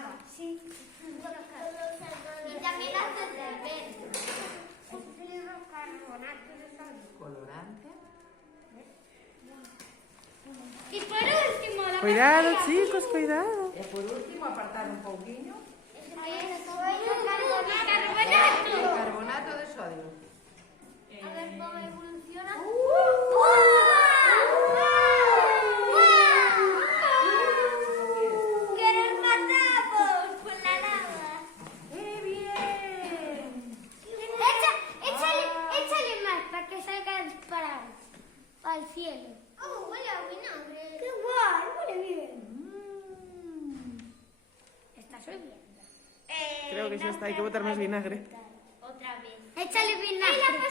nada. Sí. Y también haces de verde. Utilizo carbonato de sodio. Colorante. Y por último, la Cuidado, pastilla. chicos, cuidado. E por último, apartar un pouquiño. Carbonato. Carbonato de sodio. A ver cómo evoluciona. ¡Que nos matamos con la lava! ¡Qué bien! Échale más para que salga disparado al cielo. ¡Oh, huele a vinagre! ¡Qué guay! Huele bien. Está subiendo. Creo que ya está, hay que botar más vinagre. Otra vez. Échale vinagre.